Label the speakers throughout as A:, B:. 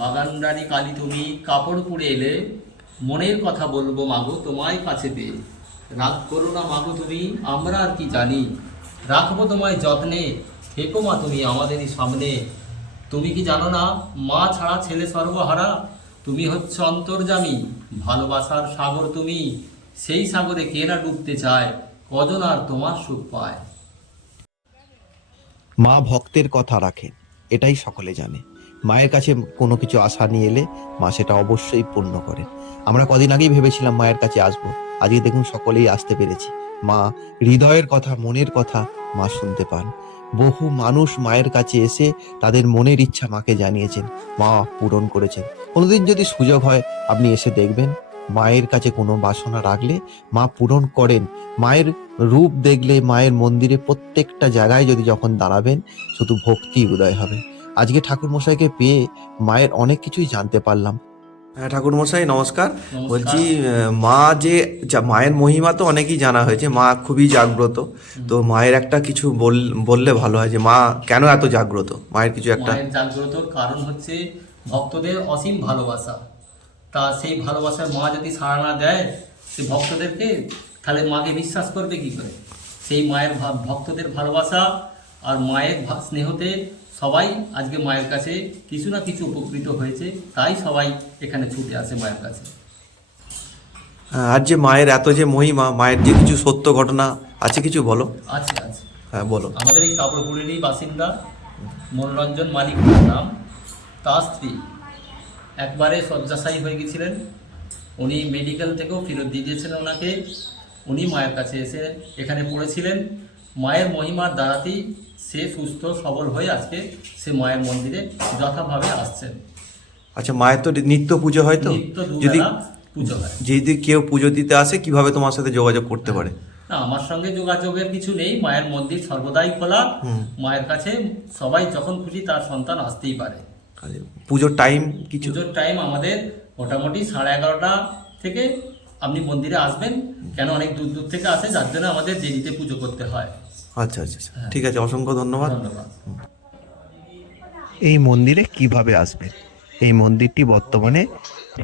A: বাগানরানী কালী, তুমি কাপড় পুড়ে এলে, মনের কথা বলব মাগো তোমায় কাছে পেয়ে। রাগ করো না মাগো তুমি, আমরা আর কি জানি। রাখব তোমায় যত্নে থেকো মা তুমি আমাদেরই সামনে। তুমি কি জানো না, মা ছাড়া ছেলে সর্বহারা? তুমি হচ্ছে অন্তর্জামী ভালোবাসার সাগর তুমি। সেই সাগরে কে না ডুবতে চায়, কজন আর তোমার সুখ পায়?
B: মা ভক্তের কথা রাখেন, এটাই সকলে জানে। মায়ের কাছে কোনো কিছু আশা নিয়ে এলে মা সেটা অবশ্যই পূর্ণ করেন। আমরা কদিন আগেই ভেবেছিলাম মায়ের কাছে আসব। আজকে দেখুন সকলেই আসতে পেরেছি। মা, হৃদয়ের কথা, মনের কথা মা শুনতে পান। বহু মানুষ মায়ের কাছে এসে তাদের মনের ইচ্ছা মাকে জানিয়েছেন। মা পূরণ করেছেন। কোনোদিন যদি সুযোগ হয়, আপনি এসে দেখবেন। মায়ের কাছে কোনো বাসনা রাখলে মা পূরণ করেন। মায়ের রূপ দেখলে মায়ের মন্দিরে প্রত্যেকটা জায়গায় যদি যখন দাঁড়াবেন, শুধু ভক্তি উদয় হবে। আজকে ঠাকুর মশাইকে পেয়ে মায়ের অনেক কিছুই জানতে পারলাম।
C: হ্যাঁ ঠাকুর মশাই নমস্কার। বলছি মা যে মায়ের মহিমা তো অনেকই জানা হয়েছে মা খুবই জাগ্রত। তো মায়ের একটা কিছু বল- বললে ভালো হয় যে মা কেন এত জাগ্রত? মায়ের কিছু একটা।
A: জাগ্রত কারণ হচ্ছে ভক্তদের অসীম ভালোবাসা। তা সেই ভালোবাসার মা যদি সাড়া না দেয় সে ভক্তদেরকে তাহলে মাকে বিশ্বাস করবে কি করে? সেই মায়ের ভক্তদের ভালোবাসা আর মায়ের স্নেহতে সবাই আজকে মায়ের কাছে কিছু না কিছু উপকৃত হয়েছে তাই সবাই এখানে ছুটে আসে মায়ের কাছে।
C: আর যে মায়ের এত যে মহিমা মায়ের যে কিছু সত্য ঘটনা আছে কিছু বলো?
A: আছে আছে।
C: হ্যাঁ বলো।
A: আমাদের এই কাপড়পুরেরই বাসিন্দা মনোরঞ্জন মালিক নাম। তার স্ত্রী একবারে শয্যাশায়ী হয়ে গেছিলেন। উনি মেডিকেল থেকেও ফেরত দিয়ে দিয়েছেন ওনাকে। উনি মায়ের কাছে এসে এখানে পড়েছিলেন। মায়ের মহিমার দ্বারাতেই সে সুস্থ সবল হয়ে আজকে সে মায়ের মন্দিরে যথাভাবে আসছেন।
C: আচ্ছা মায়ের তো নিত্য পুজো হয় তো? যদি
A: পুজো হয়।
C: যদি কেউ পুজো দিতে আসে কীভাবে তোমার সাথে যোগাযোগ করতে পারে?
A: না আমার সঙ্গে যোগাযোগের কিছু নেই মায়ের মন্দির সর্বদাই খোলা। মায়ের কাছে সবাই যখন খুশি তার সন্তান আসতেই পারে।
C: পুজোর টাইম কিছু
A: পুজোর টাইম আমাদের মোটামুটি সাড়ে এগারোটা থেকে আপনি মন্দিরে আসবেন। কেন অনেক দূর দূর থেকে আসে? যার জন্য আমাদের দেরিতে পুজো করতে হয়।
C: আচ্ছা আচ্ছা আচ্ছা। ঠিক আছে অসংখ্য ধন্যবাদ।
A: ধন্যবাদ।
B: এই মন্দিরে কীভাবে আসবেন এই মন্দিরটি বর্তমানে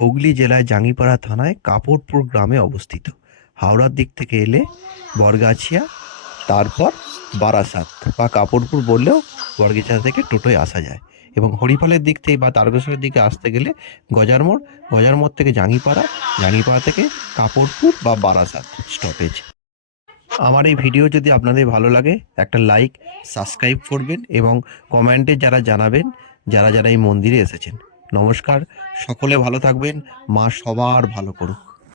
B: হুগলি জেলায় জাঙ্গিপাড়া থানায় কাপড়পুর গ্রামে অবস্থিত। হাওড়ার দিক থেকে এলে বরগাছিয়া তারপর বারাসাত বা কাপড়পুর বললেও বরগাছিয়া থেকে টোটোয় আসা যায়। এবং হরিপালের দিক থেকে বা তারকেশ্বরের দিকে আসতে গেলে গজারমোড় গজারমোড় থেকে জাঙ্গিপাড়া জাঙ্গিপাড়া থেকে কাপড়পুর বা বারাসাত স্টপেজ। আমার এই ভিডিও যদি আপনাদের ভালো লাগে, একটা লাইক সাবস্ক্রাইব করবেন এবং কমেন্টে যারা জানাবেন, যারা যারা এই মন্দিরে এসেছেন, নমস্কার, সকলে ভালো থাকবেন, মা সবার ভালো করুক।